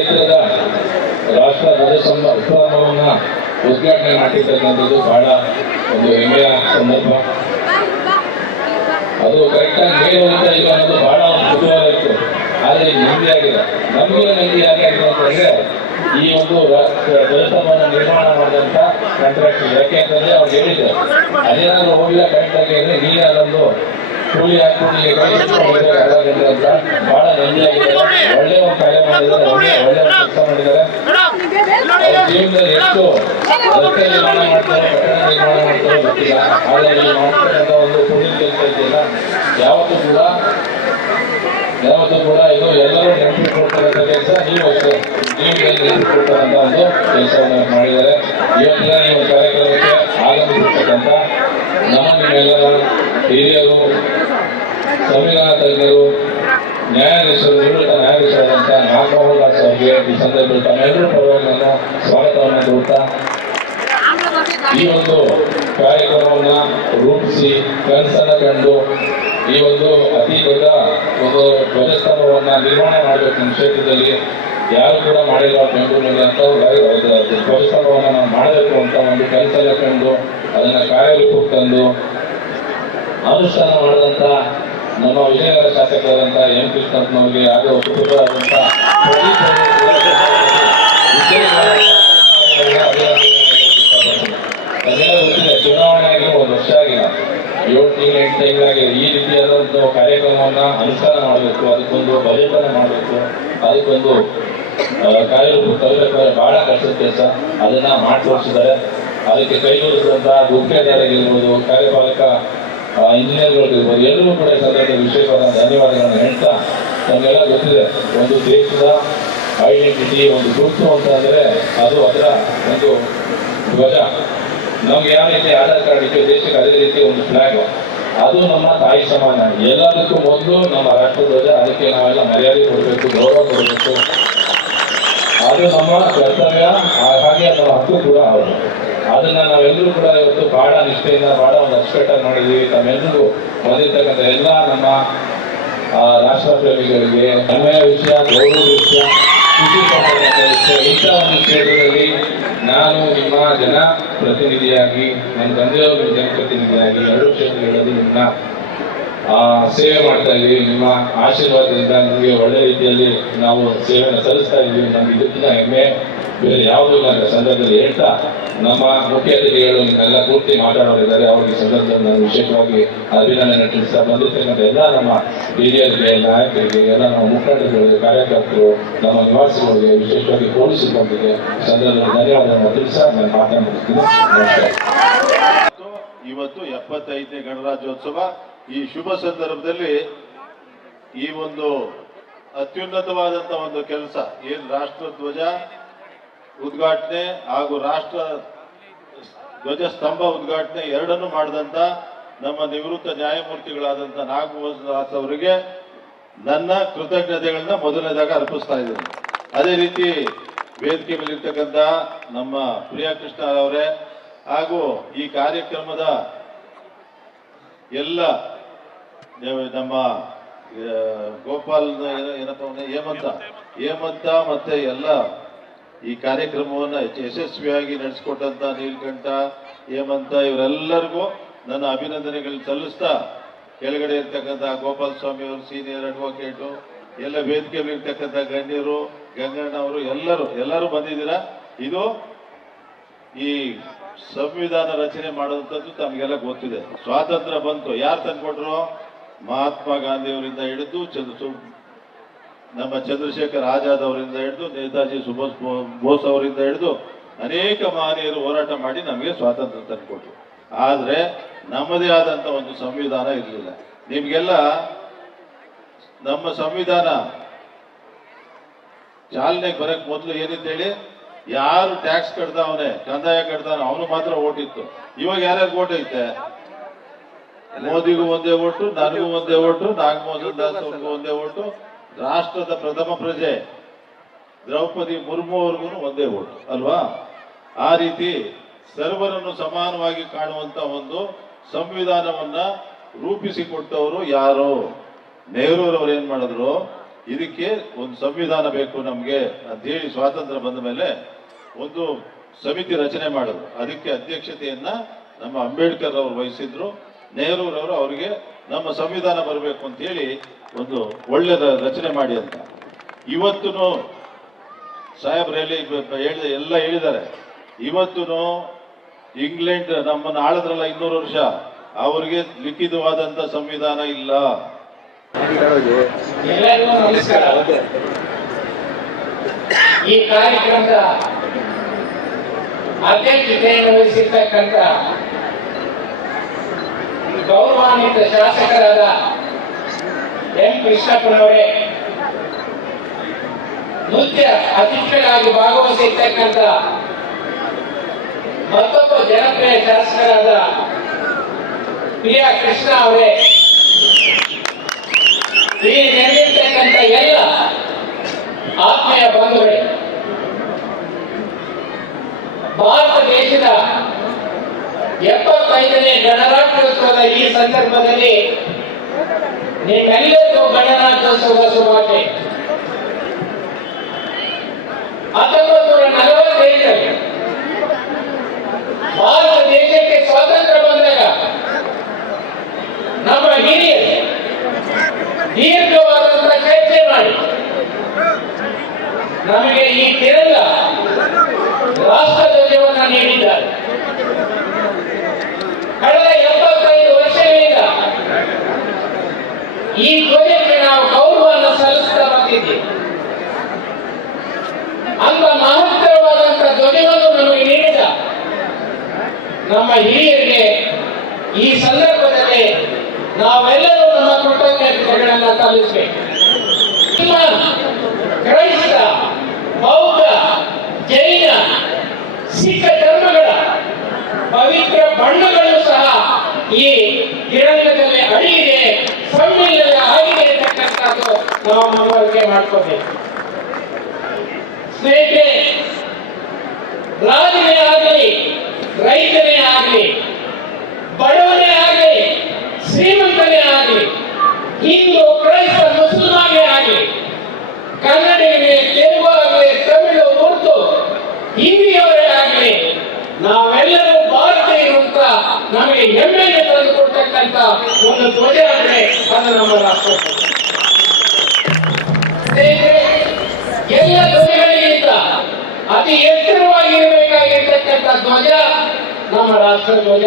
ಎತ್ತರದ ರಾಷ್ಟ್ರ ಧ್ವಜ ಉತ್ಸವವನ್ನ ಉದ್ಘಾಟನೆ ಮಾಡಿರ್ತಕ್ಕಂಥದ್ದು ಬಹಳ ಒಂದು ಹೆಮ್ಮೆಯ ಸಂದರ್ಭ. ಅದು ಕರೆಕ್ಟಾಗಿ ಮೇಲೆ ಹೋಗ್ತಾ ಇಲ್ಲ ಅನ್ನೋದು ಬಹಳ ಒಂದು ಕುತೂಹಲ ಇತ್ತು. ಆದರೆ ನಂಬಿ ನೆಮ್ಮದಿ ಆಗಿದೆ. ನಮಗೆ ನೆಮ್ಮದಿ ಆಗಿದೆ ಅಂತಂದ್ರೆ ಈ ಒಂದು ಧ್ವಜಸ್ತಂಭವನ್ನು ನಿರ್ಮಾಣ ಮಾಡಿದಂತ ಕಾಂಟ್ರಾಕ್ಟರ್ ಯಾಕೆ ಅಂತಂದ್ರೆ ಅವ್ರು ಹೇಳಿದ್ರು. ಅದೇನಾದ್ರು ಹೋಗಿಲ್ಲ ಕರೆಕ್ಟ್ ಆಗಿ ಅಂದ್ರೆ ನೀನೇ ಅದೊಂದು ಕೂಲಿ ಹಾಕಿ ಬಹಳ ನೆಮ್ಮದಿ ಆಗಿದೆ. ಜೀವನದಲ್ಲಿ ಎಷ್ಟು? ರಸ್ತೆ ನಿರ್ಮಾಣ ಮಾಡ್ತಾರೆ? ಕಟ್ಟಡ ನಿರ್ಮಾಣ ಮಾಡ್ತಾರೆ? ಗೊತ್ತಿಲ್ಲ ಆದ್ರೆ ಇಲ್ಲಿ ಮಾಡ್ತಕ್ಕಂಥ ಒಂದು ಪುಣ್ಯ ಕೆಲಸ ಇದೆಯಲ್ಲ ಯಾವತ್ತೂ ಕೂಡ ಯಾವತ್ತೂ ಕೂಡ ಇದು ಎಲ್ಲರೂ ನೆನಪಿಟ್ಕೊಳ್ತಕ್ಕಂಥ ಕೆಲಸ. ನೀವು ಅಷ್ಟೇ. ನೀವು ಅಂತ ಒಂದು ಕೆಲಸವನ್ನು ಮಾಡಿದ್ದಾರೆ. ಇವತ್ತಿನ ಈ ಒಂದು ಕಾರ್ಯಕ್ರಮಕ್ಕೆ ಆಗಮಿಸಿರ್ತಕ್ಕಂಥ ನಮ್ಮ ನಿಮ್ಮೆಲ್ಲರ ಹಿರಿಯರು ಸಂವಿಧಾನ ತಜ್ಞರು ನ್ಯಾಯಾಧೀಶರು ನಿವೃತ್ತ ನ್ಯಾಯಾಧೀಶರಾದಂಥ ನಾಗಮೋಹನ್ ದಾಸ್ ಅವರಿಗೆ ಈ ಸಂದರ್ಭದಲ್ಲಿ ತಮ್ಮೆಲ್ಲರೂ ಪರವಾಗಿ ನಾನು ಸ್ವಾಗತವನ್ನು ಕೊಡುತ್ತಾ ಈ ಒಂದು ಕಾರ್ಯಕ್ರಮವನ್ನ ರೂಪಿಸಿ ಕನಸನ್ನು ಕಂಡು, ಈ ಒಂದು ಅತಿ ದೊಡ್ಡ ಒಂದು ಧ್ವಜಸ್ತಂಭವನ್ನು ನಿರ್ಮಾಣ ಮಾಡಬೇಕು ಕ್ಷೇತ್ರದಲ್ಲಿ ಯಾರು ಕೂಡ ಮಾಡಿಲ್ಲ ಬೆಂಗಳೂರಿನಲ್ಲಿ ಅಂತ ಧ್ವಜಸ್ತಂಭವನ್ನು ನಾವು ಮಾಡಬೇಕು ಅಂತ ಒಂದು ಕನಸನ್ನು ಕಂಡು, ಅದನ್ನು ಕಾರ್ಯರೂಪಕ್ಕೆ ತಂದು ಅನುಷ್ಠಾನ ಮಾಡಿದಂತ ನಮ್ಮ ವಿಜಯನಗರ ಶಾಸಕರಾದಂಥ ಎಂ ಕೃಷ್ಣಪ್ಪನವರಿಗೆ ಹಾಗೂ ಗೊತ್ತಿದೆ ಚುನಾವಣೆ ಆಗಿ ಒಂದು ಆಗಿಲ್ಲ ಏಳು ಎಂಟು ಈ ರೀತಿಯಾದ ಒಂದು ಕಾರ್ಯಕ್ರಮವನ್ನ ಅನುಷ್ಠಾನ ಮಾಡಬೇಕು ಅದಕ್ಕೊಂದು ಬಜೆಟ್ ಮಾಡಬೇಕು ಅದಕ್ಕೊಂದು ಕಾರ್ಯರೂಪ ತರಬೇಕಾದ್ರೆ ಬಹಳ ಕಷ್ಟದ ಕೆಲಸ ಅದನ್ನ ಮಾಡಿ ತೋರಿಸಿದ್ದಾರೆ ಅದಕ್ಕೆ ಕೈಗೂಡಿಸಿದಂತ ಗುತ್ತಿಗೆದಾರರಿರ್ಬೋದು, ಕಾರ್ಯಪಾಲಕ ಇಂಜಿನಿಯರ್ಗಳಿರ್ಬೋದು ಎಲ್ಲರೂ ಕೂಡ ಈ ವಿಶೇಷವಾದ ಧನ್ಯವಾದಗಳನ್ನು ಹೇಳ್ತಾ ನಮಗೆಲ್ಲ ಗೊತ್ತಿದೆ, ಒಂದು ದೇಶದ ಐಡೆಂಟಿಟಿ ಒಂದು ಗುರುತು ಅಂತ ಅಂದರೆ ಅದು ಅದರ ಒಂದು ಧ್ವಜ. ನಮ್ಗೆ ಯಾವ ರೀತಿ ಆಧಾರ್ ಕಾರ್ಡ್ ಇತ್ತು ದೇಶಕ್ಕೆ ಅದೇ ರೀತಿ ಒಂದು ಫ್ಲಾಗ್ ಅದು ನಮ್ಮ ತಾಯಿ ಸಮಾನ. ಎಲ್ಲದಕ್ಕೂ ಮೊದಲು ನಮ್ಮ ರಾಷ್ಟ್ರ ಧ್ವಜ, ಅದಕ್ಕೆ ನಾವೆಲ್ಲ ಮರ್ಯಾದೆ ಕೊಡಬೇಕು, ಗೌರವ ಕೊಡಬೇಕು. ಅದು ನಮ್ಮ ಕರ್ತವ್ಯ, ಹಾಗೆ ನಮ್ಮ ಹಕ್ಕು ಕೂಡ ಹೌದು ಅದನ್ನ ನಾವೆಲ್ಲರೂ ಕೂಡ ಇವತ್ತು ಬಹಳ ನಿಷ್ಠೆಯಿಂದ ಬಹಳ ಒಂದು ಅಚ್ಚುಕಟ್ಟಾಗಿ ನೋಡಿದ್ದೀವಿ ತಮ್ಮೆಲ್ಲರಿಗೂ ಬಂದಿರ್ತಕ್ಕಂಥ ಎಲ್ಲ ನಮ್ಮ ಆ, ರಾಷ್ಟ್ರ ಪ್ರೇಮಿಗಳಿಗೆ ಹೆಮ್ಮೆಯ ವಿಷಯ ಗೌರವ ವಿಷಯ ಖುಷಿ ವಿಷಯ ಇಂಥ ಒಂದು ಕ್ಷೇತ್ರದಲ್ಲಿ ನಾನು ನಿಮ್ಮ ಜನ ಪ್ರತಿನಿಧಿಯಾಗಿ ನನ್ನ ತಂದೆಯವರು ಜನಪ್ರತಿನಿಧಿಯಾಗಿ ಎರಡು ಕ್ಷೇತ್ರಗಳಲ್ಲಿ ನಿಮ್ಮ ಸೇವೆ ಮಾಡ್ತಾ ಇದ್ದೀವಿ. ನಿಮ್ಮ ಆಶೀರ್ವಾದದಿಂದ ನಿಮಗೆ ಒಳ್ಳೆ ರೀತಿಯಲ್ಲಿ ನಾವು ಸೇವೆಯನ್ನು ಸಲ್ಲಿಸ್ತಾ ಇದ್ದೀವಿ. ನಮ್ಗೆ ಇದಕ್ಕಿಂತ ಹೆಮ್ಮೆ ಬೇರೆ ಯಾವುದು ಇಲ್ಲ ಸಂದರ್ಭದಲ್ಲಿ ಹೇಳ್ತಾ, ನಮ್ಮ ಮುಖ್ಯ ಅತಿಥಿಗಳು ಎಲ್ಲ ಪೂರ್ತಿ ಮಾತಾಡೋರಿದ್ದಾರೆ. ಅವರಿಗೆ ಸಂದರ್ಭದಲ್ಲಿ ನಾನು ವಿಶೇಷವಾಗಿ ಅಭಿನಂದನೆ ತಿಳಿಸ್ತಾ ಬಂದಿರ್ತಕ್ಕಂಥ ಎಲ್ಲ ನಮ್ಮ ಹಿರಿಯರಿಗೆ, ನಾಯಕರಿಗೆ, ಎಲ್ಲ ನಮ್ಮ ಮುಖಂಡರುಗಳಿಗೆ, ಕಾರ್ಯಕರ್ತರು, ನಮ್ಮ ನಿವಾಸಿಗಳಿಗೆ ವಿಶೇಷವಾಗಿ ಪೊಲೀಸ್ ಸಂದರ್ಭದಲ್ಲಿ ಧನ್ಯವಾದಗಳನ್ನು ತಿಳಿಸ್ತಾ ನಾನು ಮಾತನಾಡ್ತೀನಿ ಇವತ್ತು ಎಪ್ಪತ್ತೈದನೇ ಗಣರಾಜ್ಯೋತ್ಸವ. ಈ ಶುಭ ಸಂದರ್ಭದಲ್ಲಿ ಈ ಒಂದು ಅತ್ಯುನ್ನತವಾದಂತಹ ಒಂದು ಕೆಲಸ, ಏನ್ ರಾಷ್ಟ್ರ ಧ್ವಜ ಉದ್ಘಾಟನೆ ಹಾಗೂ ರಾಷ್ಟ್ರ ಧ್ವಜ ಸ್ತಂಭ ಉದ್ಘಾಟನೆ ಎರಡನ್ನೂ ಮಾಡಿದಂತ ನಮ್ಮ ನಿವೃತ್ತ ನ್ಯಾಯಮೂರ್ತಿಗಳಾದಂಥ ನಾಗಮೋಹನ್ ಅವರಿಗೆ ನನ್ನ ಕೃತಜ್ಞತೆಗಳನ್ನ ಮೊದಲನೇದಾಗ ಅರ್ಪಿಸ್ತಾ ಇದ್ದೀನಿ. ಅದೇ ರೀತಿ ವೇದಿಕೆ ಮೇಲಿರ್ತಕ್ಕಂಥ ನಮ್ಮ ಪ್ರಿಯಾ ಕೃಷ್ಣ ಅವರೇ ಹಾಗೂ ಈ ಕಾರ್ಯಕ್ರಮದ ಎಲ್ಲ ನಮ್ಮ ಗೋಪಾಲ್ ಏನ- ಏನಪ್ಪ ಹೇಮಂತ ಹೇಮಂತ ಮತ್ತೆ ಎಲ್ಲ ಈ ಕಾರ್ಯಕ್ರಮವನ್ನು ಯಶ- ಯಶಸ್ವಿಯಾಗಿ ನಡೆಸಿಕೊಟ್ಟಂತ ನೀಲ್ಕಂಠ, ಹೇಮಂತ ಇವರೆಲ್ಲರಿಗೂ ನನ್ನ ಅಭಿನಂದನೆಗಳು ಸಲ್ಲಿಸ್ತಾ ಕೆಳಗಡೆ ಇರ್ತಕ್ಕಂಥ ಗೋಪಾಲ ಸ್ವಾಮಿ ಅವರು, ಸೀನಿಯರ್ ಅಡ್ವೊಕೇಟು ಎಲ್ಲ ವೇದಿಕೆಯಲ್ಲಿ ಇರ್ತಕ್ಕಂಥ ಗಣ್ಯರು, ಗಂಗಣ್ಣ ಅವರು, ಎಲ್ಲರೂ ಎಲ್ಲರೂ ಬಂದಿದ್ದೀರಾ? ಇದು ಈ ಸಂವಿಧಾನ ರಚನೆ ಮಾಡುವಂಥದ್ದು ತಮಗೆಲ್ಲ ಗೊತ್ತಿದೆ. ಸ್ವಾತಂತ್ರ್ಯ ಬಂತು. ಯಾರು ತಂದ್ಕೊಟ್ರು? ಮಹಾತ್ಮ ಗಾಂಧಿಯವರಿಂದ ಹಿಡಿದು ಚಂದ್ರ ನಮ್ಮ ಚಂದ್ರಶೇಖರ್ ಆಜಾದ್ ಅವರಿಂದ ಹಿಡಿದು, ನೇತಾಜಿ ಸುಭಾಷ್ ಬೋಸ್ ಅವರಿಂದ ಹಿಡಿದು ಅನೇಕ ಮಹನೀಯರು ಹೋರಾಟ ಮಾಡಿ ನಮಗೆ ಸ್ವಾತಂತ್ರ್ಯ ತಂದುಕೊಟ್ರು. ಆದ್ರೆ ನಮ್ಮದೇ ಆದಂತ ಒಂದು ಸಂವಿಧಾನ ಇರಲಿಲ್ಲ. ನಿಮ್ಗೆಲ್ಲ ನಮ್ಮ ಸಂವಿಧಾನ ಚಾಲನೆಗೆ ಬರಕ್ ಮೊದಲು ಏನಿದ್ದೇಳಿ ಯಾರು ಟ್ಯಾಕ್ಸ್ ಕಟ್ತಾವನೆ ಕಂದಾಯ ಕಟ್ತಾನೆ ಅವನು ಮಾತ್ರ ಓಟ್ ಇತ್ತು ಇವಾಗ ಯಾರ್ಯಾರು ಓಟ್ ಐತೆ? ಮೋದಿಗೂ ಒಂದೇ ಓಟು, ನನಗೂ ಒಂದೇ ಓಟು, ನಾಗಮೋಹನ್ ದಾಸ್ ಅವ್ರಿಗೂ ಒಂದೇ ಓಟು. ರಾಷ್ಟ್ರದ ಪ್ರಥಮ ಪ್ರಜೆ ದ್ರೌಪದಿ ಮುರ್ಮು ಅವ್ರಿಗೂ ಒಂದೇ ಓಟು, ಅಲ್ವಾ? ಆ ರೀತಿ ಸರ್ವರನ್ನು ಸಮಾನವಾಗಿ ಕಾಣುವಂತ ಒಂದು ಸಂವಿಧಾನವನ್ನ ರೂಪಿಸಿಕೊಟ್ಟವರು ಯಾರು? ನೆಹರೂರವ್ರು ಏನ್ ಮಾಡಿದ್ರು? ಇದಕ್ಕೆ ಒಂದು ಸಂವಿಧಾನ ಬೇಕು ನಮಗೆ ಅಂತ ಹೇಳಿ ಸ್ವಾತಂತ್ರ್ಯ ಬಂದ ಮೇಲೆ ಒಂದು ಸಮಿತಿ ರಚನೆ ಮಾಡಿದ್ರು. ಅದಕ್ಕೆ ಅಧ್ಯಕ್ಷತೆಯನ್ನ ನಮ್ಮ ಅಂಬೇಡ್ಕರ್ ಅವರು ವಹಿಸಿದ್ರು. ನೆಹರೂರವರು ಅವರಿಗೆ ನಮ್ಮ ಸಂವಿಧಾನ ಬರಬೇಕು ಅಂತ ಹೇಳಿ ಒಂದು ಒಳ್ಳೆಯದ ರಚನೆ ಮಾಡಿ ಅಂತ. ಇವತ್ತು ಸಾಹೇಬ್ರು ಹೇಳಿ ಬ- ಎಲ್ಲ ಹೇಳಿದ್ದಾರೆ. ಇವತ್ತು ಇಂಗ್ಲೆಂಡ್ ನಮ್ಮನ್ನು ಆಳದ್ರಲ್ಲ ಇನ್ನೂರು ವರ್ಷ. ಅವರಿಗೆ ಲಿಖಿತವಾದಂಥ ಸಂವಿಧಾನ ಇಲ್ಲ. ಎಲ್ಲರಿಗೂ ನಮಸ್ಕಾರ. ಈ ಕಾರ್ಯಕ್ರಮದ ಅಧ್ಯಕ್ಷತೆಯನ್ನು ವಹಿಸಿರ್ತಕ್ಕಂಥ ಗೌರವಾನ್ವಿತ ಶಾಸಕರಾದ ಎಂ ಕೃಷ್ಣಪ್ಪನವರೇ ಮುಖ್ಯ ಅತಿಥಿಗಳಾಗಿ ಭಾಗವಹಿಸಿರ್ತಕ್ಕಂಥ ಮತ್ತೊಬ್ಬ ಜನಪ್ರಿಯ ಶಾಸಕರಾದ ಪ್ರಿಯಾ ಕೃಷ್ಣ ಅವರೇ, ಈ ನೆರವೇರ್ತಕ್ಕಂಥ ಎಲ್ಲ ಆತ್ಮೀಯ ಬಂಧುಗಳೇ, ಭಾರತ ದೇಶದ ಎಪ್ಪತ್ತೈದನೇ ಗಣರಾಜ್ಯೋತ್ಸವದ ಈ ಸಂದರ್ಭದಲ್ಲಿ నీ కళ్ళకు గణన చేసుకోవచ్చు అతను ಕ್ರೈಸ್ತ, ಬೌದ್ಧ, ಜೈನ, ಸಿಖ ಧರ್ಮಗಳ ಪವಿತ್ರ ಬಣ್ಣಗಳು ಸಹ ಈ ಗಿರಂಗದಲ್ಲಿ ಅಡಿಗಿದೆ ಸಮ್ಮಿಲನ ಆಗಿದೆ ಅಂತಕ್ಕಂಥದ್ದು ನಾವು ಮನವರಿಕೆ ಮಾಡ್ಕೋಬೇಕು. ಸ್ನೇಹಿತರೆ, ರಾಜನೇ ಆಗಲಿ, ರೈತನೇ ಆಗಲಿ, ಬಡವನೇ ಆಗಲಿ, ಶ್ರೀಮಂತನೇ ಆಗಲಿ, ಹಿಂದೂ, ಕ್ರೈಸ್ತ ಮುಸಲ್ಮಾನೇ ಆಗಲಿ ಕನ್ನಡಿಗರೇ ತೆಲುಗು ಆಗಲಿ ತಮಿಳು ಉರ್ದು ಹಿಂದಿಯವರೇ ಆಗಲಿ ನಾವೆಲ್ಲರೂ ಭಾರತೀಯರು ಅಂತ ನಮಗೆ ಹೆಮ್ಮೆಗೆ ತಂದು ಕೊಡ್ತಕ್ಕಂಥ ಧ್ವಜ ಅಂದ್ರೆ ಅದು ನಮ್ಮ ರಾಷ್ಟ್ರ ಎಲ್ಲ ಧ್ವಜಗಳಿಗಿಂತ ಅತಿ ಎತ್ತರವಾಗಿರಬೇಕಾಗಿರ್ತಕ್ಕಂಥ ಧ್ವಜ ನಮ್ಮ ರಾಷ್ಟ್ರ ಧ್ವಜ.